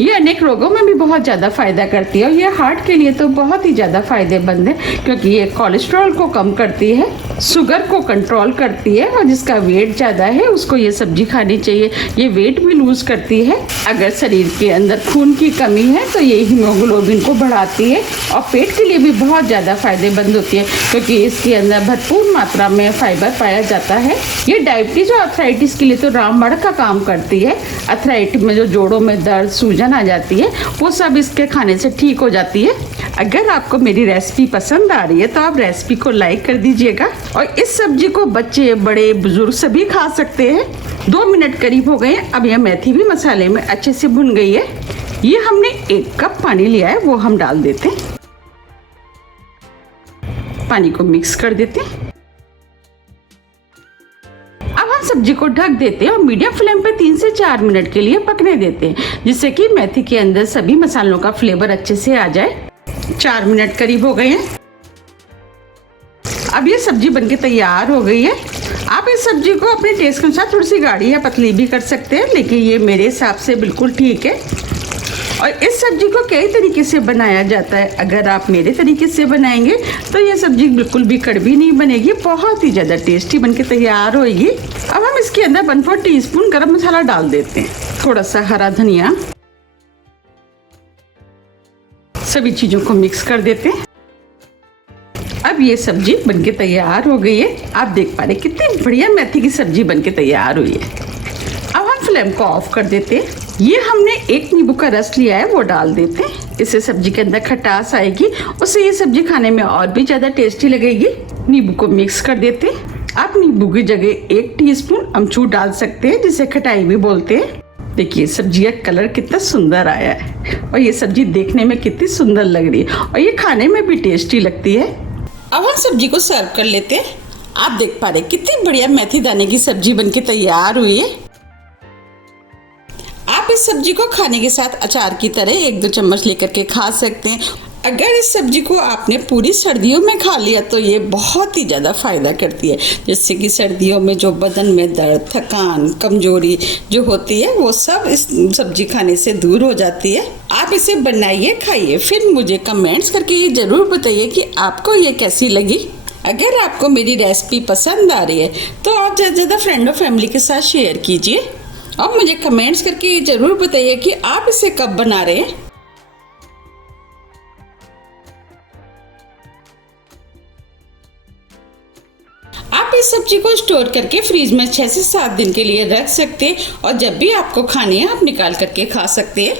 ये अनेक रोगों में भी बहुत ज़्यादा फ़ायदा करती है और ये हार्ट के लिए तो बहुत ही ज़्यादा फ़ायदेमंद है, क्योंकि ये कोलेस्ट्रॉल को कम करती है, शुगर को कंट्रोल करती है और जिसका वेट ज़्यादा है उसको ये सब्जी खानी चाहिए। ये वेट भी लूज़ करती है। अगर शरीर के अंदर खून की कमी है तो ये हीमोग्लोबिन को बढ़ाती है और पेट के लिए भी बहुत ज़्यादा फ़ायदेमंद होती है, क्योंकि इसके अंदर भरपूर मात्रा में फाइबर पाया जाता है। ये डायबिटीज और अर्थराइटिस के लिए तो रामबाण का काम करती है। अर्थराइटिस में जो जोड़ों में दर्द, सूजन आ जाती है, वो सब इसके खाने से ठीक हो जाती है। अगर आपको मेरी रेसिपी पसंद आ रही है तो आप रेसिपी को लाइक कर दीजिएगा। और इस सब्जी को बच्चे, बड़े, बुजुर्ग सभी खा सकते हैं। 2 मिनट करीब हो गए हैं। अब यह मेथी भी मसाले में अच्छे से भुन गई है। ये हमने 1 कप पानी लिया है, वो हम डाल देते हैं। पानी को मिक्स कर देते हैं। अब हम सब्जी को ढक देते हैं और मीडियम फ्लेम पे 3 से 4 मिनट के लिए पकने देते हैं, जिससे कि मेथी के अंदर सभी मसालों का फ्लेवर अच्छे से आ जाए। 4 मिनट करीब हो गए हैं। अब ये सब्जी बनके तैयार हो गई है। आप इस सब्जी को अपने टेस्ट के अनुसार थोड़ी सी गाढ़ी या पतली भी कर सकते हैं, लेकिन ये मेरे हिसाब से बिल्कुल ठीक है। और इस सब्जी को कई तरीके से बनाया जाता है। अगर आप मेरे तरीके से बनाएंगे तो ये सब्जी बिल्कुल भी कड़वी नहीं बनेगी, बहुत ही ज़्यादा टेस्टी बनके तैयार होएगी। अब हम इसके अंदर 1/4 टीस्पून गरम मसाला डाल देते हैं, थोड़ा सा हरा धनिया, सभी चीज़ों को मिक्स कर देते हैं। अब ये सब्जी बनके तैयार हो गई है। आप देख पा रहे कितनी बढ़िया मेथी की सब्जी बनके तैयार हुई है। अब हम फ्लेम को ऑफ कर देते हैं। ये हमने 1 नींबू का रस लिया है, वो डाल देते हैं। इससे सब्जी के अंदर खटास आएगी, उससे ये सब्जी खाने में और भी ज़्यादा टेस्टी लगेगी। नींबू को मिक्स कर देते हैं। आप नींबू की जगह 1 टीस्पून अमचूर डाल सकते हैं, जिसे खटाई भी बोलते हैं। देखिए सब्जी का कलर कितना सुंदर आया है और ये सब्जी देखने में कितनी सुंदर लग रही है और ये खाने में भी टेस्टी लगती है। अब हम सब्जी को सर्व कर लेते हैं। आप देख पा रहे कितनी बढ़िया मेथी दाने की सब्जी बनके तैयार हुई है। आप इस सब्जी को खाने के साथ अचार की तरह 1-2 चम्मच लेकर के खा सकते हैं। अगर इस सब्जी को आपने पूरी सर्दियों में खा लिया तो ये बहुत ही ज़्यादा फ़ायदा करती है, जिससे कि सर्दियों में जो बदन में दर्द, थकान, कमजोरी जो होती है वो सब इस सब्जी खाने से दूर हो जाती है। आप इसे बनाइए, खाइए, फिर मुझे कमेंट्स करके ये ज़रूर बताइए कि आपको ये कैसी लगी। अगर आपको मेरी रेसिपी पसंद आ रही है तो आप ज़्यादा से ज़्यादा फ्रेंड और फैमिली के साथ शेयर कीजिए और मुझे कमेंट्स करके ये ज़रूर बताइए कि आप इसे कब बना रहे हैं। आप इस सब्जी को स्टोर करके फ्रीज में 6 से 7 दिन के लिए रख सकते हैं और जब भी आपको खानी है आप निकाल करके खा सकते हैं।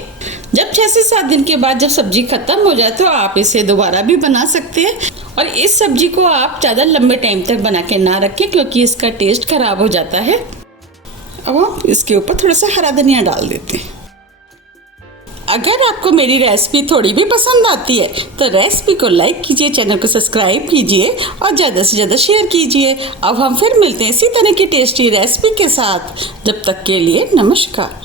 जब 6 से 7 दिन के बाद जब सब्जी खत्म हो जाए तो आप इसे दोबारा भी बना सकते हैं। और इस सब्जी को आप ज़्यादा लंबे टाइम तक बना के ना रखें, क्योंकि इसका टेस्ट खराब हो जाता है। अब हम इसके ऊपर थोड़ा सा हरा धनिया डाल देते हैं। अगर आपको मेरी रेसिपी थोड़ी भी पसंद आती है तो रेसिपी को लाइक कीजिए, चैनल को सब्सक्राइब कीजिए और ज़्यादा से ज़्यादा शेयर कीजिए। अब हम फिर मिलते हैं इसी तरह की टेस्टी रेसिपी के साथ। जब तक के लिए नमस्कार।